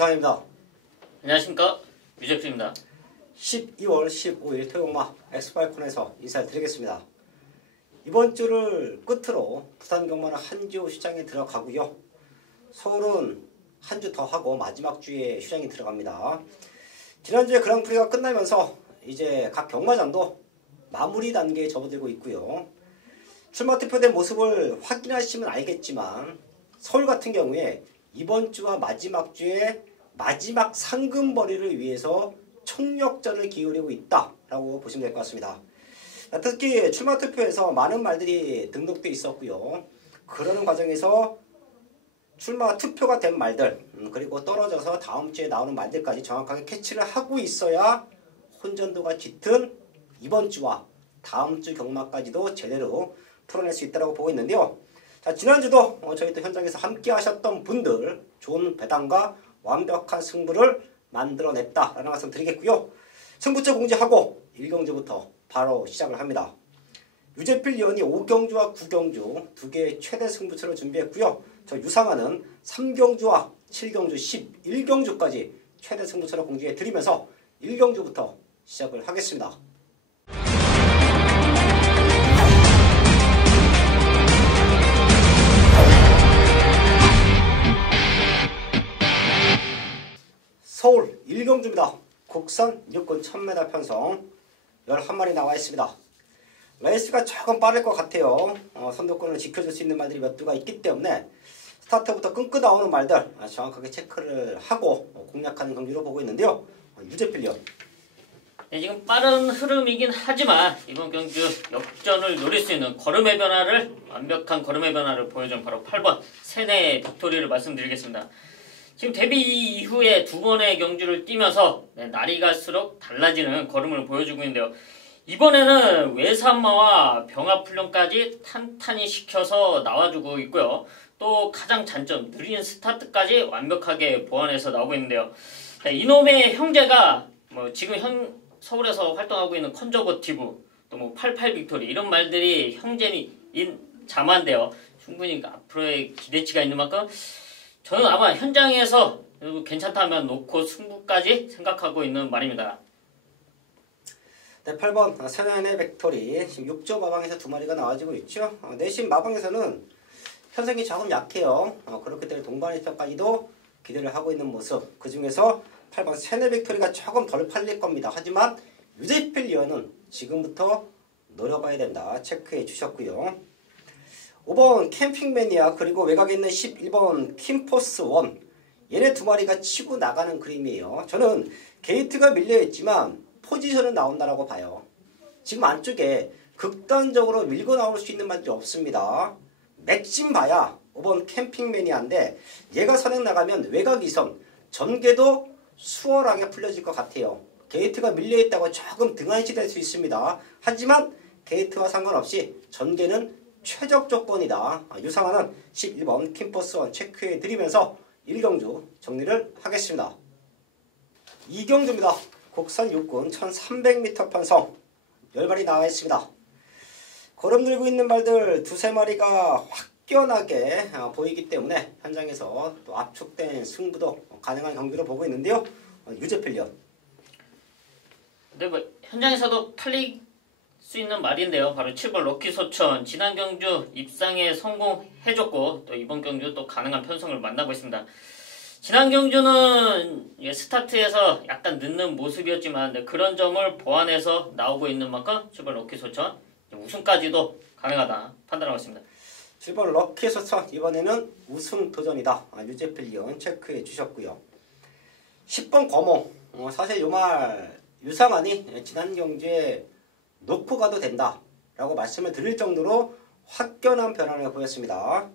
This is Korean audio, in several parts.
유상입니다. 안녕하십니까, 유재필입니다. 12월 15일 토요일마 엑스파이콘에서 인사를 드리겠습니다. 이번 주를 끝으로 부산 경마는 한 주 휴장에 들어가고요. 서울은 한 주 더 하고 마지막 주에 휴장이 들어갑니다. 지난주에 그랑프리가 끝나면서 이제 각 경마장도 마무리 단계에 접어들고 있고요. 출마 투표된 모습을 확인하시면 알겠지만 서울 같은 경우에 이번 주와 마지막 주에 마지막 상금벌이를 위해서 총력전을 기울이고 있다라고 보시면 될 것 같습니다. 특히 출마 투표에서 많은 말들이 등록돼 있었고요. 그러는 과정에서 출마 투표가 된 말들 그리고 떨어져서 다음 주에 나오는 말들까지 정확하게 캐치를 하고 있어야 혼전도가 짙은 이번 주와 다음 주 경마까지도 제대로 풀어낼 수 있다고 보고 있는데요. 자, 지난주도 저희 또 현장에서 함께 하셨던 분들 좋은 배당과 완벽한 승부를 만들어냈다라는 말씀 드리겠고요. 승부처 공지하고 1경주부터 바로 시작을 합니다. 유재필 위원이 5경주와 9경주 두 개의 최대 승부처를 준비했고요. 저 유상하는 3경주와 7경주, 11경주까지 최대 승부처를 공지해 드리면서 1경주부터 시작을 하겠습니다. 서울 1경주입니다. 국산 육군 1000m 편성 11마리 나와 있습니다. 레이스가 조금 빠를 것 같아요. 선두권을 지켜줄 수 있는 말들이 몇 두가 있기 때문에 스타트부터 끈끈 나오는 말들 정확하게 체크를 하고 공략하는 경기로 보고 있는데요. 유재필 위원. 네, 지금 빠른 흐름이긴 하지만 이번 경주 역전을 노릴 수 있는 걸음의 변화를 완벽한 걸음의 변화를 보여준 바로 8번 세네 빅토리를 말씀드리겠습니다. 지금 데뷔 이후에 두 번의 경주를 뛰면서 날이 갈수록 달라지는 걸음을 보여주고 있는데요. 이번에는 외산마와 병합훈련까지 탄탄히 시켜서 나와주고 있고요. 또 가장 장점, 느린 스타트까지 완벽하게 보완해서 나오고 있는데요. 이놈의 형제가 지금 서울에서 활동하고 있는 컨저버티브, 또 88 빅토리 이런 말들이 형제인 자만데요. 충분히 앞으로의 기대치가 있는 만큼 저는 아마 현장에서 괜찮다면 놓고 승부까지 생각하고 있는 말입니다. 네, 8번 세네 빅토리 지금 6조 마방에서 두 마리가 나와지고 있죠. 내심 마방에서는 현생이 조금 약해요. 그렇기 때문에 동반 1편까지도 기대를 하고 있는 모습. 그 중에서 8번 세네 빅토리가 조금 덜 팔릴 겁니다. 하지만 유재필 위원은 지금부터 노려봐야 된다. 체크해 주셨고요. 5번 캠핑 매니아 그리고 외곽에 있는 11번 킴포스 1 얘네 두 마리가 치고 나가는 그림이에요. 저는 게이트가 밀려있지만 포지션은 나온다라고 봐요. 지금 안쪽에 극단적으로 밀고 나올 수 있는 말들이 없습니다. 맥심 봐야 5번 캠핑 매니아인데 얘가 선행 나가면 외곽 이선 전개도 수월하게 풀려질 것 같아요. 게이트가 밀려있다고 조금 등한시 될 수 있습니다. 하지만 게이트와 상관없이 전개는 최적 조건이다. 유상하는 11번 킴포스 1 체크해 드리면서 1경주 정리를 하겠습니다. 2경주입니다. 국산 육군 1300m 편성 10마리 나와 있습니다. 걸음 들고 있는 말들 두세 마리가 확연하게 보이기 때문에 현장에서 또 압축된 승부도 가능한 경기로 보고 있는데요. 유재필 위원. 근데 현장에서도 팔릴 수 있는 말인데요. 바로 7번 럭키 소천 지난 경주 입상에 성공해줬고 또 이번 경주 또 가능한 편성을 만나고 있습니다. 지난 경주는 스타트에서 약간 늦는 모습이었지만 그런 점을 보완해서 나오고 있는 만큼 7번 럭키 소천 우승까지도 가능하다 판단하고 있습니다. 7번 럭키 소천 이번에는 우승 도전이다. 유재필 위원 체크해 주셨고요. 10번 거몽 사실 요 말 유상하니 지난 경주에 놓고 가도 된다라고 말씀을 드릴 정도로 확연한 변화를 보였습니다.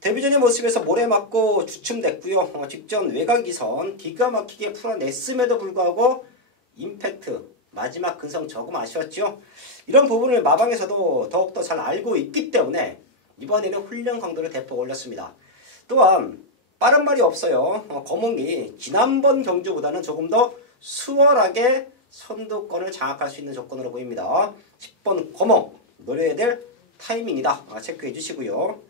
데뷔전의 모습에서 모래 맞고 주춤됐고요. 직전 외곽이선 기가 막히게 풀어냈음에도 불구하고 임팩트 마지막 근성 조금 아쉬웠죠. 이런 부분을 마방에서도 더욱더 잘 알고 있기 때문에 이번에는 훈련 강도를 대폭 올렸습니다. 또한 빠른 말이 없어요. 거몽이 지난번 경주보다는 조금 더 수월하게 선두권을 장악할 수 있는 조건으로 보입니다. 10번 거몽 노려야 될 타이밍이다. 체크해 주시고요.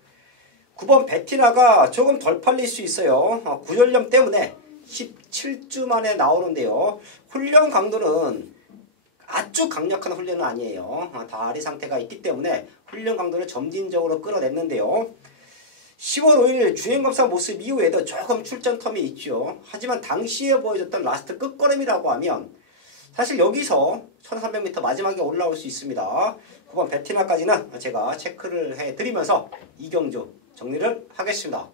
9번 베티나가 조금 덜 팔릴 수 있어요. 구연령 때문에 17주 만에 나오는데요. 훈련 강도는 아주 강력한 훈련은 아니에요. 다리 상태가 있기 때문에 훈련 강도를 점진적으로 끌어냈는데요. 10월 5일 주행검사 모습 이후에도 조금 출전 텀이 있죠. 하지만 당시에 보여줬던 라스트 끝걸음이라고 하면 사실 여기서 1300m 마지막에 올라올 수 있습니다. 9번 베티나까지는 제가 체크를 해드리면서 이경주 정리를 하겠습니다.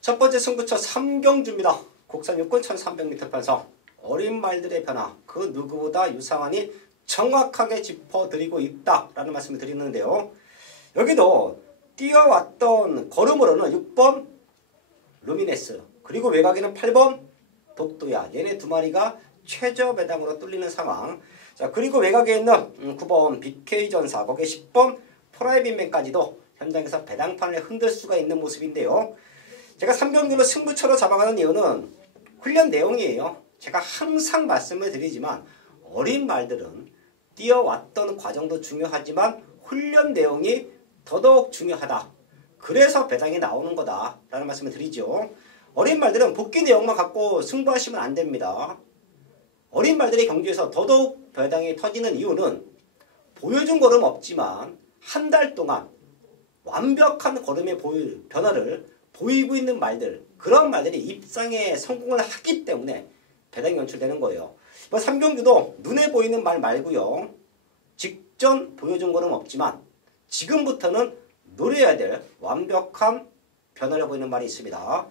첫 번째 승부처 삼경주입니다. 국산 육군 1300m 편성. 어린 말들의 변화, 그 누구보다 유상환이 정확하게 짚어드리고 있다라는 말씀을 드리는데요. 여기도 뛰어왔던 걸음으로는 6번 루미네스, 그리고 외곽에는 8번 독도야, 얘네 두 마리가 최저 배당으로 뚫리는 상황. 자, 그리고 외곽에 있는 9번 BK전사, 거기에 10번 프라이빗맨까지도 현장에서 배당판을 흔들 수가 있는 모습인데요. 제가 3경기로 승부처로 잡아가는 이유는 훈련 내용이에요. 제가 항상 말씀을 드리지만 어린 말들은 뛰어왔던 과정도 중요하지만 훈련 내용이 더더욱 중요하다. 그래서 배당이 나오는 거다라는 말씀을 드리죠. 어린 말들은 복귀 내용만 갖고 승부하시면 안 됩니다. 어린 말들의 경주에서 더더욱 배당이 터지는 이유는 보여준 걸음 없지만 한 달 동안 완벽한 걸음의 변화를 보이고 있는 말들, 그런 말들이 입상에 성공을 하기 때문에 배당이 연출되는 거예요. 이번 3경주도 눈에 보이는 말 말고요. 직전 보여준 거는 없지만 지금부터는 노려야 될 완벽한 변화를 보이는 말이 있습니다.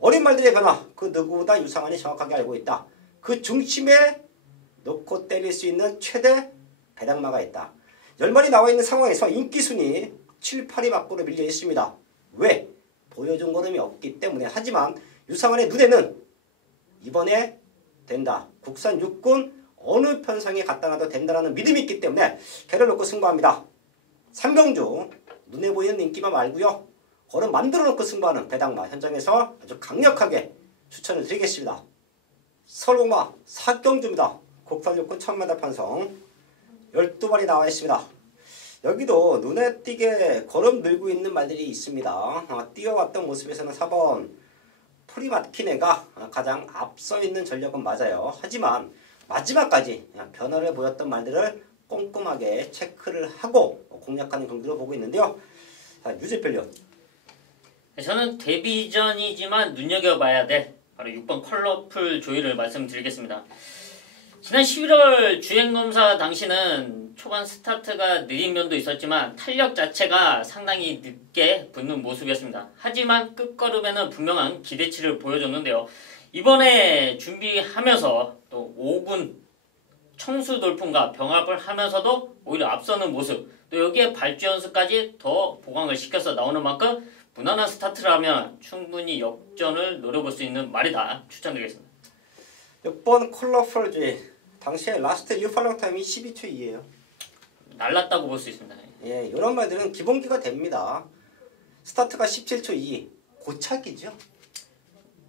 어린 말들의 변화, 그 누구보다 유상환이 정확하게 알고 있다. 그 중심에 놓고 때릴 수 있는 최대 배당마가 있다. 10마리 나와 있는 상황에서 인기순위 7, 8위 밖으로 밀려 있습니다. 왜? 보여준 걸음이 없기 때문에. 하지만 유상환의 눈에는 이번에 된다. 국산 육군 어느 편성에 갖다 놔도 된다는 믿음이 있기 때문에 걔를 놓고 승부합니다. 삼경주 눈에 보이는 인기만 말고요. 걸음 만들어 놓고 승부하는 배당마 현장에서 아주 강력하게 추천을 드리겠습니다. 설봉마 4경주입니다. 국산 육군 1000m 편성 12마리 나와 있습니다. 여기도 눈에 띄게 걸음 늘고 있는 말들이 있습니다. 뛰어왔던 모습에서는 4번 프리마키네가 가장 앞서 있는 전력은 맞아요. 하지만 마지막까지 변화를 보였던 말들을 꼼꼼하게 체크를 하고 공략하는 경기로 보고 있는데요. 유재필요. 저는 데뷔전이지만 눈여겨봐야 될 바로 6번 컬러풀 조이를 말씀드리겠습니다. 지난 11월 주행검사 당시는 초반 스타트가 느린 면도 있었지만 탄력 자체가 상당히 늦게 붙는 모습이었습니다. 하지만 끝걸음에는 분명한 기대치를 보여줬는데요. 이번에 준비하면서 또 5군 청수 돌풍과 병합을 하면서도 오히려 앞서는 모습, 또 여기에 발주 연습까지 더 보강을 시켜서 나오는 만큼 무난한 스타트라면 충분히 역전을 노려볼 수 있는 말이다. 추천드리겠습니다. 6번 컬러풀 조이. 당시에 라스트 유팔롱 타임이 12초 2예요. 날랐다고 볼 수 있습니다. 예, 이런 말들은 기본기가 됩니다. 스타트가 17초 2. 고착이죠.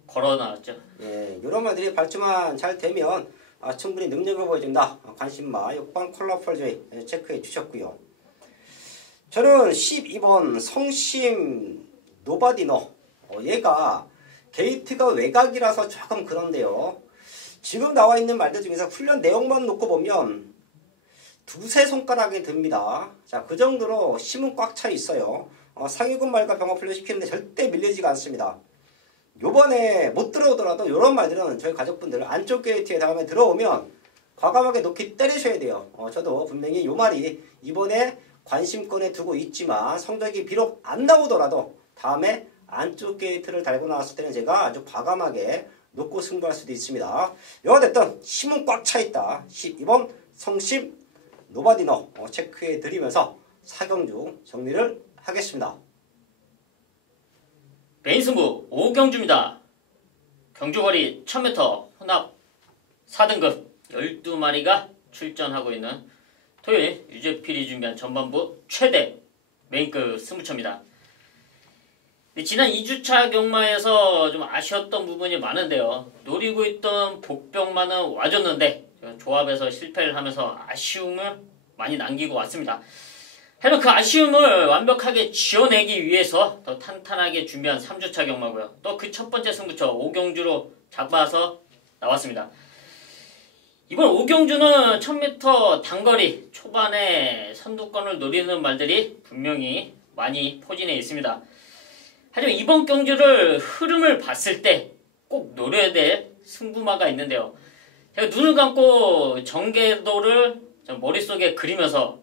걸어 나왔죠. 예, 이런 말들이 발주만 잘 되면 충분히 능력을 보여준다. 관심마 6번 컬러풀 조이 체크해 주셨고요. 저는 12번 성심 노바디노. 얘가 게이트가 외곽이라서 조금 그런데요. 지금 나와 있는 말들 중에서 훈련 내용만 놓고 보면 두세 손가락이 듭니다. 자, 그 정도로 힘은 꽉 차 있어요. 상위군 말과 병합 훈련시키는데 절대 밀리지가 않습니다. 요번에 못 들어오더라도 이런 말들은 저희 가족분들 안쪽 게이트에 다음에 들어오면 과감하게 놓기 때리셔야 돼요. 저도 분명히 요 말이 이번에 관심권에 두고 있지만 성적이 비록 안 나오더라도 다음에 안쪽 게이트를 달고 나왔을 때는 제가 아주 과감하게 놓고 승부할 수도 있습니다. 여가 됐든 힘은 꽉 차 있다. 12번 성심 노바디노 체크해 드리면서 4경주 정리를 하겠습니다. 메인 승부 5경주입니다. 경주거리 1000m 혼합 4등급 12마리가 출전하고 있는 토요일 유재필이 준비한 전반부 최대 메인급 승부처입니다. 지난 2주차 경마에서 좀 아쉬웠던 부분이 많은데요. 노리고 있던 복병만은 와줬는데 조합에서 실패를 하면서 아쉬움을 많이 남기고 왔습니다. 하지만 그 아쉬움을 완벽하게 지워내기 위해서 더 탄탄하게 준비한 3주차 경마고요. 또 그 첫 번째 승부처 오경주로 잡아서 나왔습니다. 이번 오경주는 1000m 단거리 초반에 선두권을 노리는 말들이 분명히 많이 포진해 있습니다. 하지만 이번 경주를 흐름을 봤을 때 꼭 노려야 될 승부마가 있는데요. 제가 눈을 감고 정계도를 머릿속에 그리면서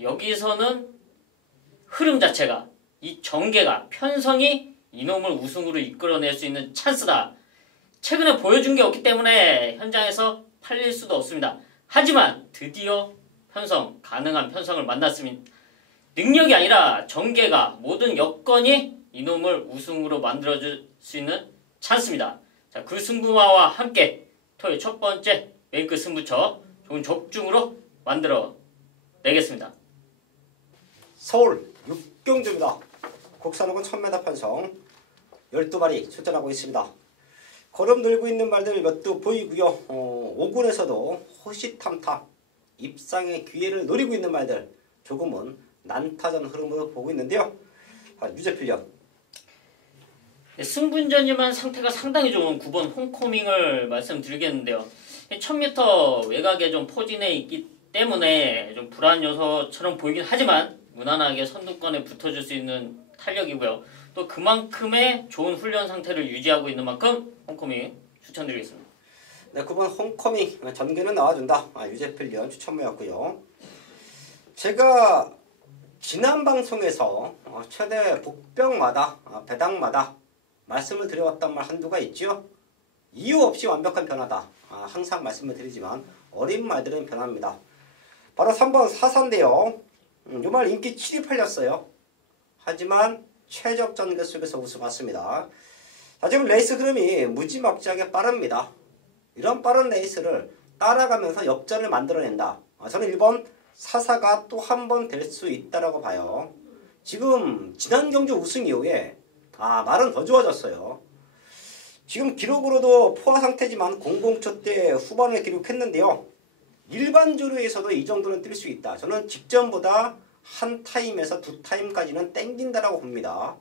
여기서는 흐름 자체가 이 정계가 편성이 이놈을 우승으로 이끌어낼 수 있는 찬스다. 최근에 보여준 게 없기 때문에 현장에서 팔릴 수도 없습니다. 하지만 드디어 가능한 편성을 만났습니다. 능력이 아니라 정계가 모든 여건이 이놈을 우승으로 만들어줄 수 있는 찬스입니다. 자, 그 승부마와 함께 토요일 첫 번째 메인급 승부처 좋은 적중으로 만들어 내겠습니다. 서울 육경주입니다. 국산호군 1000m 편성 12마리 출전하고 있습니다. 걸음 늘고 있는 말들 몇 두 보이고요. 5군에서도 호시탐탐 입상의 기회를 노리고 있는 말들 조금은 난타전 흐름으로 보고 있는데요. 유재필련 승분전이지만 상태가 상당히 좋은 9번 홈커밍을 말씀드리겠는데요. 1000m 외곽에 좀 포진해 있기 때문에 좀 불안 요소처럼 보이긴 하지만 무난하게 선두권에 붙어줄 수 있는 탄력이고요. 또 그만큼의 좋은 훈련 상태를 유지하고 있는 만큼 홈커밍 추천드리겠습니다. 네, 9번 홈커밍 전개는 나와준다. 유재필련 추천모였고요. 제가 지난 방송에서 최대 복병마다 배당마다 말씀을 드려왔단 말 한두가 있죠. 이유 없이 완벽한 변화다. 항상 말씀을 드리지만 어린 말들은 변합니다. 바로 3번 사사인데요. 이 말 인기 7위 팔렸어요. 하지만 최적 전개 속에서 우승했습니다. 지금 레이스 흐름이 무지막지하게 빠릅니다. 이런 빠른 레이스를 따라가면서 역전을 만들어낸다. 저는 1번 사사가 또 한 번 될 수 있다라고 봐요. 지금 지난 경주 우승 이후에 말은 더 좋아졌어요. 지금 기록으로도 포화 상태지만 00초 때 후반을 기록했는데요. 일반 조류에서도 이 정도는 뛸 수 있다. 저는 직전보다 한 타임에서 두 타임까지는 땡긴다라고 봅니다.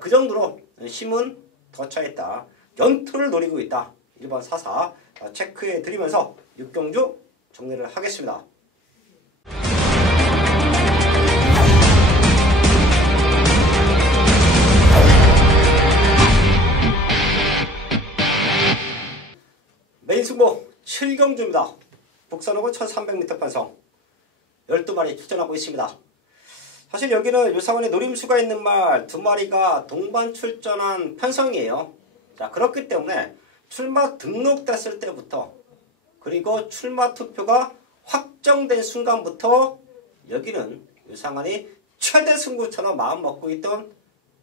그 정도로 힘은 더 차있다. 연투를 노리고 있다. 1번 사사 체크해 드리면서 6경주 정리를 하겠습니다. 메인 승부 7경주입니다. 북산호군 1300m 편성 12마리 출전하고 있습니다. 사실 여기는 유상원의 노림수가 있는 말 2마리가 동반 출전한 편성이에요. 그렇기 때문에 출마 등록됐을 때부터 그리고 출마 투표가 확정된 순간부터 여기는 유상원이 최대 승부처럼 마음먹고 있던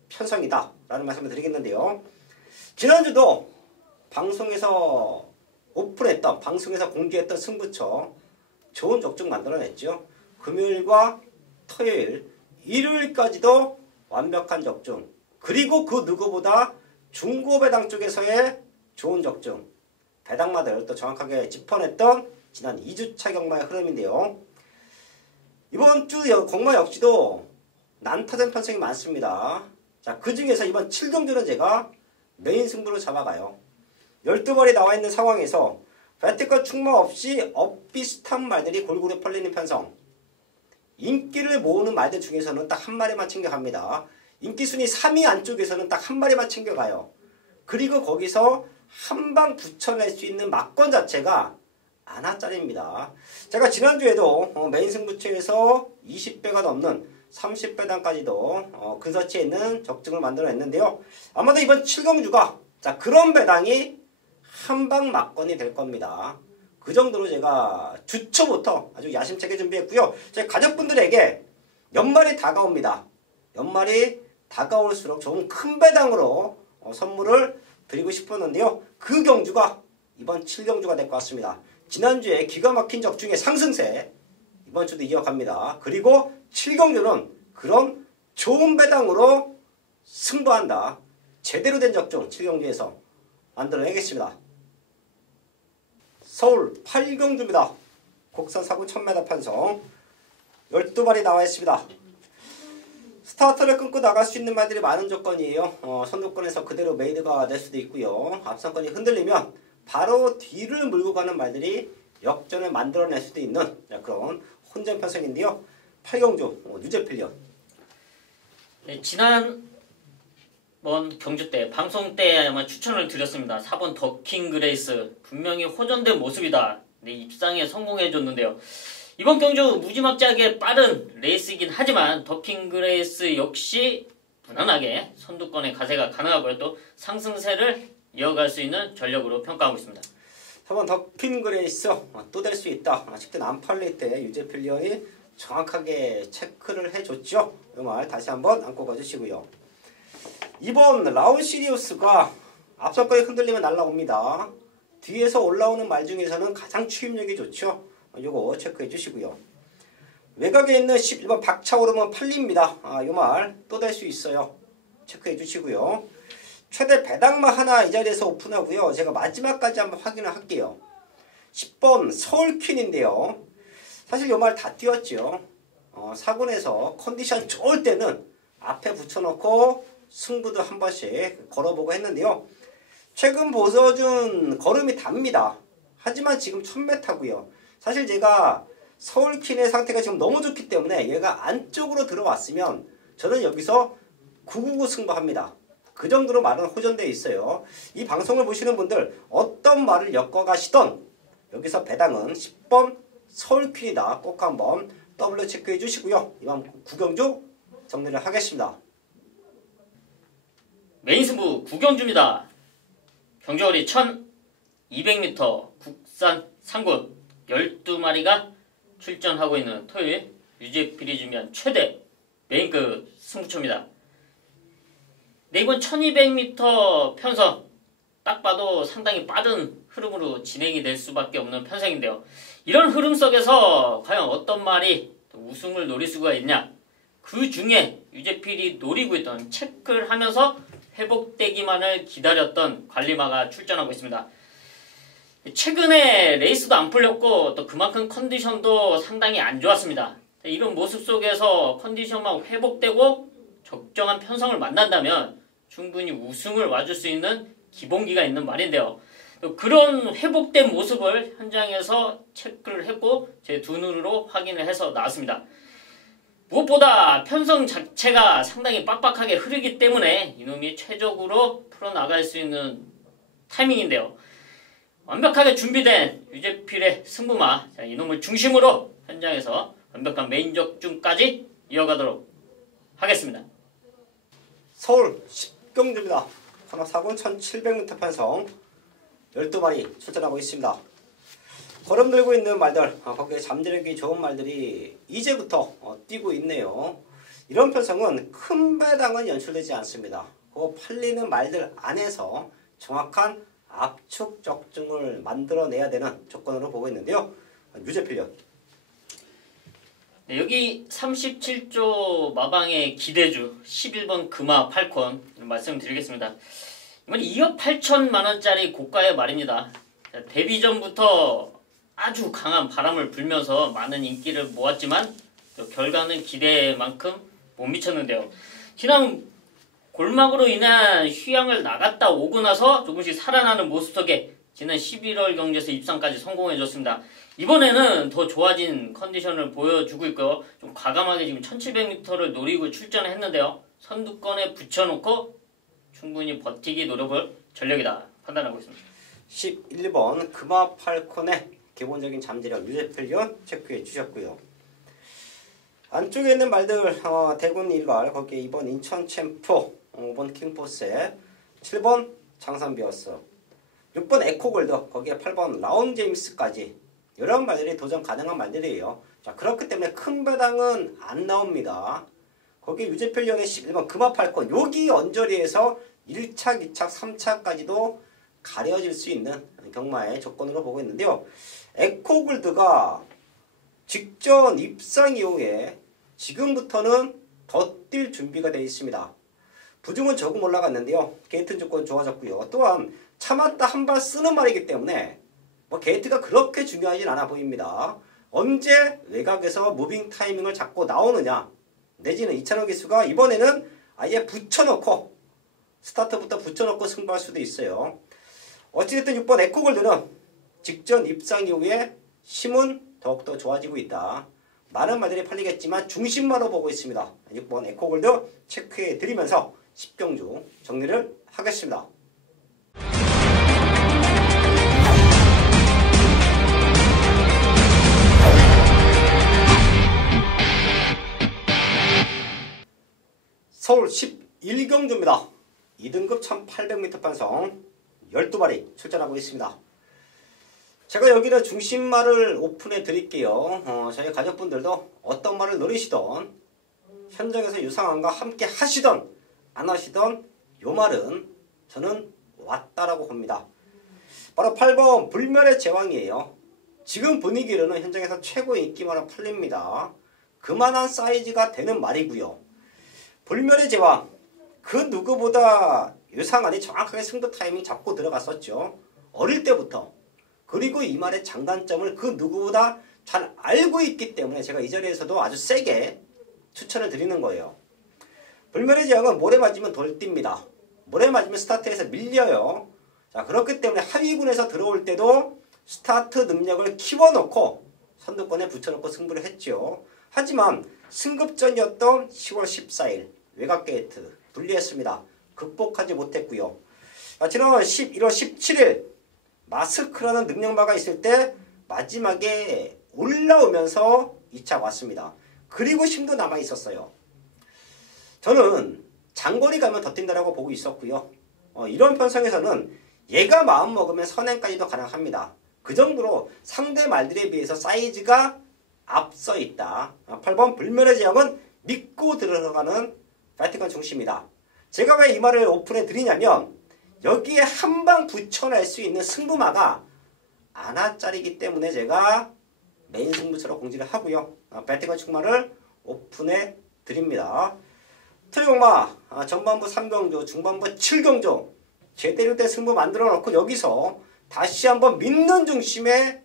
편성이다 라는 말씀을 드리겠는데요. 지난주도 방송에서 오픈했던 방송에서 공개했던 승부처 좋은 적중 만들어냈죠. 금요일과 토요일, 일요일까지도 완벽한 적중. 그리고 그 누구보다 중고배당 쪽에서의 좋은 적중. 배당마들 또 정확하게 짚어냈던 지난 2주차 경마의 흐름인데요. 이번 주 경마 역시도 난타전 편성이 많습니다. 그 중에서 이번 7경주는 제가 메인 승부로 잡아가요. 12마리 나와 있는 상황에서 배트컷 충마 없이 엇비슷한 말들이 골고루 펄리는 편성. 인기를 모으는 말들 중에서는 딱 한 마리만 챙겨갑니다. 인기 순위 3위 안쪽에서는 딱 한 마리만 챙겨가요. 그리고 거기서 한 방 붙여낼 수 있는 막권 자체가 하나짜리입니다. 제가 지난주에도 메인 승부처에서 20배가 넘는 30배당까지도 근서치에 있는 적중을 만들어냈는데요. 아마도 이번 7경주가 그런 배당이 한방 막건이 될 겁니다. 그 정도로 제가 주초부터 아주 야심차게 준비했고요. 제 가족분들에게 연말이 다가옵니다. 연말이 다가올수록 좀 큰 배당으로 선물을 드리고 싶었는데요. 그 경주가 이번 7경주가 될 것 같습니다. 지난주에 기가 막힌 적중의 상승세 이번 주도 이어갑니다. 그리고 7경주는 그런 좋은 배당으로 승부한다. 제대로 된 적중 7경주에서 만들어내겠습니다. 서울 8경주입니다. 국산 사고 1000m 편성 12발이 나와 있습니다. 스타트를 끊고 나갈 수 있는 말들이 많은 조건이에요. 선두권에서 그대로 메이드가 될 수도 있고요. 앞선권이 흔들리면 바로 뒤를 몰고 가는 말들이 역전을 만들어낼 수도 있는 그런 혼전 편성인데요. 8경주 유제필리언. 네, 지난번 경주 때 방송 때 아마 추천을 드렸습니다. 4번 더킹 그레이스 분명히 호전된 모습이다. 네, 입상에 성공해줬는데요. 이번 경주 무지막지하게 빠른 레이스이긴 하지만 더킹 그레이스 역시 무난하게 선두권의 가세가 가능하고요. 또 상승세를 이어갈 수 있는 전력으로 평가하고 있습니다. 4번 더킹 그레이스 또 될 수 있다. 10대 안 팔릴 때 유제필리언이 정확하게 체크를 해줬죠. 이 말 다시 한번 안고 가주시고요. 2번 라운시리우스가 앞선거에 흔들리면 날라옵니다. 뒤에서 올라오는 말 중에서는 가장 추임력이 좋죠. 요거 체크해 주시고요. 외곽에 있는 11번 박차 오르면 팔립니다. 요 말 또 될 수 있어요. 체크해 주시고요. 최대 배당만 하나 이 자리에서 오픈하고요. 제가 마지막까지 한번 확인을 할게요. 10번 서울퀸인데요. 사실 요 말 다 띄웠죠. 사군에서 컨디션 좋을 때는 앞에 붙여놓고 승부도 한 번씩 걸어보고 했는데요. 최근 보여준 걸음이 답니다. 하지만 지금 1000m고요. 사실 제가 서울퀸의 상태가 지금 너무 좋기 때문에 얘가 안쪽으로 들어왔으면 저는 여기서 999 승부합니다. 그 정도로 말은 호전되어 있어요. 이 방송을 보시는 분들 어떤 말을 엮어가시던 여기서 배당은 10번 서울퀸이다. 꼭 한번 더블로 체크해 주시고요. 이번 구경주 정리를 하겠습니다. 메인 승부 구경주입니다. 경주거리 1200m 국산 상군 12마리가 출전하고 있는 토요일 유제필이 준비한 최대 메인급 승부처입니다. 네, 이번 1200m 편성 딱 봐도 상당히 빠른 흐름으로 진행이 될 수밖에 없는 편성인데요. 이런 흐름 속에서 과연 어떤 말이 우승을 노릴 수가 있냐? 그 중에 유제필이 노리고 있던 체크를 하면서 회복되기만을 기다렸던 관리마가 출전하고 있습니다. 최근에 레이스도 안 풀렸고 또 그만큼 컨디션도 상당히 안 좋았습니다. 이런 모습 속에서 컨디션만 회복되고 적정한 편성을 만난다면 충분히 우승을 와줄 수 있는 기본기가 있는 말인데요. 그런 회복된 모습을 현장에서 체크를 했고 제 두 눈으로 확인을 해서 나왔습니다. 무엇보다 편성 자체가 상당히 빡빡하게 흐르기 때문에 이놈이 최적으로 풀어나갈 수 있는 타이밍인데요. 완벽하게 준비된 유제필의 승부마, 자, 이놈을 중심으로 현장에서 완벽한 메인 적중까지 이어가도록 하겠습니다. 서울 10경주입니다. 산악사군 1700m 편성 12마리 출전하고 있습니다. 걸음 들고 있는 말들, 거기에 잠재력이 좋은 말들이 이제부터 뛰고 있네요. 이런 편성은 큰 배당은 연출되지 않습니다. 그 팔리는 말들 안에서 정확한 압축 적중을 만들어내야 되는 조건으로 보고 있는데요. 유제필리언. 네, 여기 37조 마방의 기대주 11번 금화 팔콘 말씀드리겠습니다. 이번 2억 8천만 원짜리 고가의 말입니다. 데뷔 전부터 아주 강한 바람을 불면서 많은 인기를 모았지만 결과는 기대만큼 못 미쳤는데요. 지난 골막으로 인한 휴양을 나갔다 오고 나서 조금씩 살아나는 모습 속에 지난 11월 경주에서 입상까지 성공해줬습니다. 이번에는 더 좋아진 컨디션을 보여주고 있고요. 좀 과감하게 지금 1700m를 노리고 출전을 했는데요. 선두권에 붙여놓고 충분히 버티기 노려볼 전력이다 판단하고 있습니다. 11번 금화 팔콘의 기본적인 잠재력 유제필리언 체크해 주셨고요. 안쪽에 있는 말들 대군 일갈 거기에 2번 인천 챔프 5번 킹포스 7번 장산비어스 6번 에코골드 거기에 8번 라운 제임스까지 이런 말들이 도전 가능한 말들이에요. 자, 그렇기 때문에 큰 배당은 안 나옵니다. 거기 유제필리언의 11번 금화팔콘 여기 언저리에서 1차, 2차, 3차까지도 가려질 수 있는 경마의 조건으로 보고 있는데요. 에코골드가 직전 입상 이후에 지금부터는 더 뛸 준비가 되어 있습니다. 부중은 조금 올라갔는데요. 게이트 조건 좋아졌고요. 또한 참았다 한 발 쓰는 말이기 때문에 뭐 게이트가 그렇게 중요하진 않아 보입니다. 언제 외곽에서 무빙 타이밍을 잡고 나오느냐, 내지는 이찬원 기수가 이번에는 아예 붙여놓고 스타트부터 붙여놓고 승부할 수도 있어요. 어찌됐든 6번 에코골드는 직전 입상 이후에 힘은 더욱더 좋아지고 있다. 많은 말들이 팔리겠지만 중심만으로 보고 있습니다. 6번 에코골드 체크해 드리면서 10경주 정리를 하겠습니다. 서울 11경주입니다. 2등급 1800m 판성 12마리 출전하고 있습니다. 제가 여기는 중심말을 오픈해 드릴게요. 저희 가족분들도 어떤 말을 노리시던 현장에서 유상한과 함께 하시던 안 하시던 요 말은 저는 왔다라고 봅니다. 바로 8번 불멸의 제왕이에요. 지금 분위기로는 현장에서 최고 인기말로 팔립니다. 그만한 사이즈가 되는 말이고요. 불멸의 제왕, 그 누구보다 유상한이 정확하게 승부 타이밍 잡고 들어갔었죠. 어릴 때부터. 그리고 이 말의 장단점을 그 누구보다 잘 알고 있기 때문에 제가 이 자리에서도 아주 세게 추천을 드리는 거예요. 불멸의 제왕은 모래 맞으면 덜 뜁니다. 모래 맞으면 스타트에서 밀려요. 자, 그렇기 때문에 하위군에서 들어올 때도 스타트 능력을 키워놓고 선두권에 붙여놓고 승부를 했죠. 하지만 승급전이었던 10월 14일 외곽 게이트 분리했습니다. 극복하지 못했고요. 지난 11월 17일 마스크라는 능력마가 있을 때 마지막에 올라오면서 2차 왔습니다. 그리고 힘도 남아 있었어요. 저는 장거리 가면 더 뛴다라고 보고 있었고요. 이런 편성에서는 얘가 마음 먹으면 선행까지도 가능합니다. 그 정도로 상대 말들에 비해서 사이즈가 앞서 있다. 8번 불멸의 제왕은 믿고 들어가는 파이팅권 중심이다. 제가 왜 이 말을 오픈해 드리냐면 여기에 한 방 붙여낼 수 있는 승부마가 아나짜리이기 때문에 제가 메인 승부처로 공지를 하고요. 파이팅권 축마를 오픈해 드립니다. 토요마 전반부 3경주 중반부 7경주 제대로 된 승부 만들어 놓고 여기서 다시 한번 믿는 중심의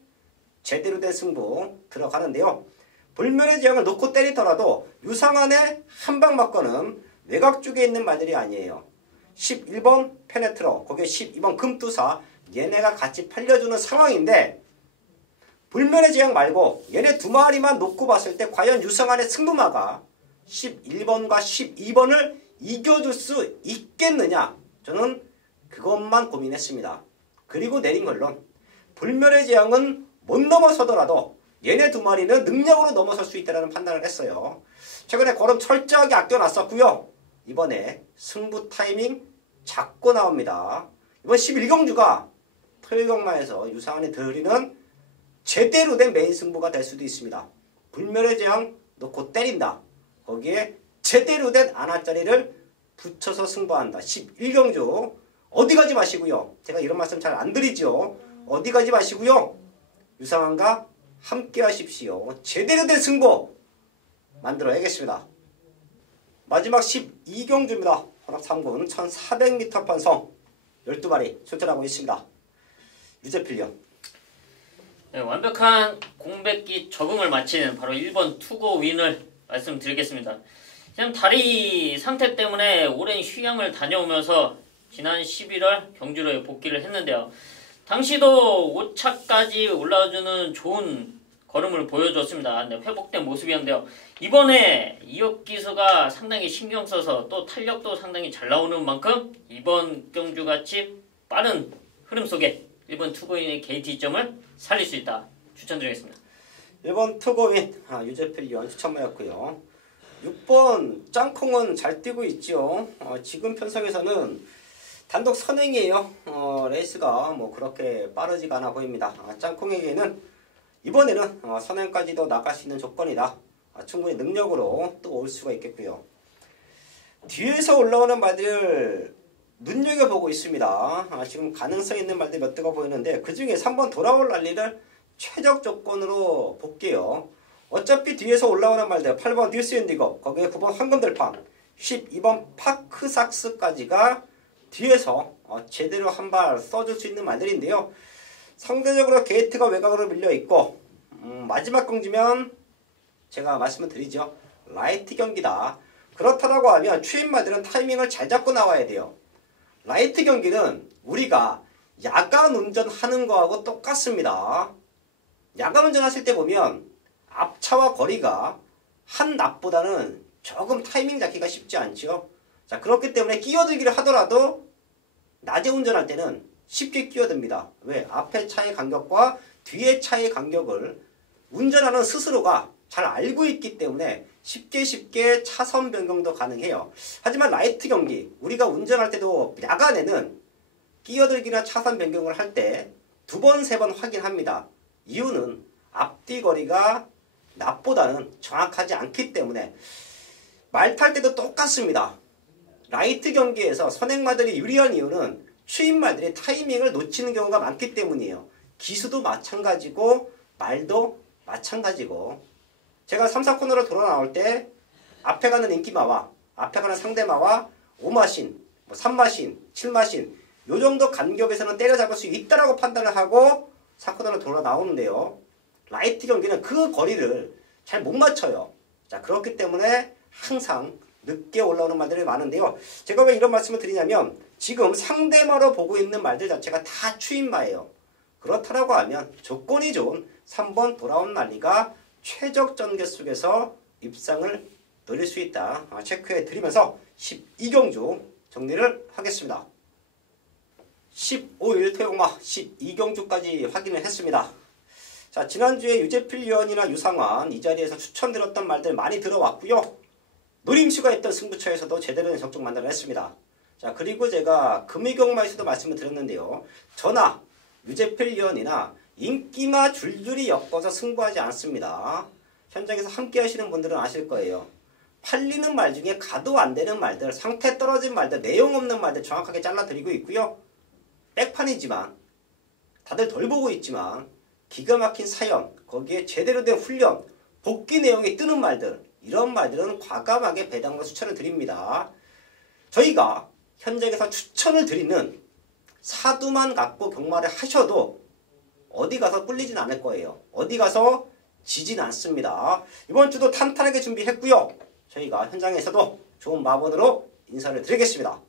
제대로 된 승부 들어가는데요. 불멸의 제왕을 놓고 때리더라도 유상한의 한 방 맞고는 외곽 쪽에 있는 말들이 아니에요. 11번 페네트로, 거기에 12번 금투사, 얘네가 같이 팔려주는 상황인데 불멸의 제왕 말고 얘네 두 마리만 놓고 봤을 때 과연 유상한의 승부마가 11번과 12번을 이겨줄 수 있겠느냐? 저는 그것만 고민했습니다. 그리고 내린 결론, 불멸의 제왕은 못 넘어서더라도 얘네 두 마리는 능력으로 넘어설 수 있다는 판단을 했어요. 최근에 걸음 철저하게 아껴놨었고요. 이번에 승부 타이밍 잡고 나옵니다. 이번 11경주가 토요경마에서 유상한이 드리는 제대로 된 메인 승부가 될 수도 있습니다. 불멸의 제왕 놓고 때린다. 거기에 제대로 된 아나짜리를 붙여서 승부한다. 11경주 어디 가지 마시고요. 제가 이런 말씀 잘 안 드리죠. 어디 가지 마시고요. 유상한과 함께 하십시오. 제대로 된 승부 만들어야겠습니다. 마지막 12경주입니다. 허락 3군 1400m 판성 12마리 출전하고 있습니다. 유재필련. 네, 완벽한 공백기 적응을 마치는 바로 1번 투고 윈을 말씀드리겠습니다. 지금 다리 상태 때문에 오랜 휴양을 다녀오면서 지난 11월 경주로에 복귀를 했는데요. 당시도 5차까지 올라와주는 좋은 걸음을 보여줬습니다. 네, 회복된 모습이었는데요. 이번에 이혁 기수가 상당히 신경 써서 또 탄력도 상당히 잘 나오는 만큼 이번 경주같이 빠른 흐름 속에 1번 투고인의 게이트점을 살릴 수 있다. 추천드리겠습니다. 1번 투고인 유재필 위원 추천마였고요. 6번 짱콩은 잘 뛰고 있죠. 지금 편성에서는 단독 선행이에요. 레이스가 뭐 그렇게 빠르지가 않아 보입니다. 짱콩에게는 이번에는 선행까지도 나갈 수 있는 조건이다. 충분히 능력으로 또 올 수가 있겠고요. 뒤에서 올라오는 말들 눈여겨보고 있습니다. 지금 가능성 있는 말들 몇 대가 보이는데 그 중에 3번 돌아올 난리를 최적 조건으로 볼게요. 어차피 뒤에서 올라오는 말들 8번 듀스 인디고, 거기에 9번 황금들판, 12번 파크삭스까지가 뒤에서 제대로 한 발 써줄 수 있는 말들인데요. 상대적으로 게이트가 외곽으로 밀려있고 마지막 경기면 제가 말씀을 드리죠. 라이트 경기다. 그렇다라고 하면 추임말들은 타이밍을 잘 잡고 나와야 돼요. 라이트 경기는 우리가 야간 운전하는 거하고 똑같습니다. 야간 운전하실 때 보면 앞차와 거리가 한 납보다는 조금 타이밍 잡기가 쉽지 않죠. 자, 그렇기 때문에 끼어들기를 하더라도 낮에 운전할 때는 쉽게 끼어듭니다. 왜? 앞에 차의 간격과 뒤에 차의 간격을 운전하는 스스로가 잘 알고 있기 때문에 쉽게 차선 변경도 가능해요. 하지만 라이트 경기, 우리가 운전할 때도 야간에는 끼어들기나 차선 변경을 할 때 2번, 3번 확인합니다. 이유는 앞뒤 거리가 낮보다는 정확하지 않기 때문에 말 탈 때도 똑같습니다. 라이트 경기에서 선행마들이 유리한 이유는 추임말들이 타이밍을 놓치는 경우가 많기 때문이에요. 기수도 마찬가지고 말도 마찬가지고 제가 3, 4코너를 돌아 나올 때 앞에 가는 인기마와 앞에 가는 상대마와 5마신, 3마신, 7마신 요 정도 간격에서는 때려잡을 수 있다라고 판단을 하고 4코너를 돌아 나오는데요. 라이트 경기는 그 거리를 잘 못 맞춰요. 자, 그렇기 때문에 항상 늦게 올라오는 말들이 많은데요. 제가 왜 이런 말씀을 드리냐면 지금 상대마로 보고 있는 말들 자체가 다 추임마예요. 그렇다라고 하면 조건이 좋은 3번 돌아온 난리가 최적 전개 속에서 입상을 노릴 수 있다. 체크해 드리면서 12경주 정리를 하겠습니다. 15일 토요일마 12경주까지 확인을 했습니다. 자, 지난주에 유재필 위원이나 유상환 이 자리에서 추천드렸던 말들 많이 들어왔고요. 노림수가 있던 승부처에서도 제대로 된 적중 만나를 했습니다. 자, 그리고 제가 금의경마에서도 말씀을 드렸는데요. 저나 유재필 위원이나 인기마 줄줄이 엮어서 승부하지 않습니다. 현장에서 함께 하시는 분들은 아실 거예요. 팔리는 말 중에 가도 안 되는 말들, 상태 떨어진 말들, 내용 없는 말들 정확하게 잘라드리고 있고요. 백판이지만 다들 덜 보고 있지만 기가 막힌 사연, 거기에 제대로 된 훈련, 복귀 내용이 뜨는 말들, 이런 말들은 과감하게 배당과 추천을 드립니다. 저희가 현장에서 추천을 드리는 사두만 갖고 경마를 하셔도 어디 가서 꿀리진 않을 거예요. 어디 가서 지진 않습니다. 이번 주도 탄탄하게 준비했고요. 저희가 현장에서도 좋은 마번으로 인사를 드리겠습니다.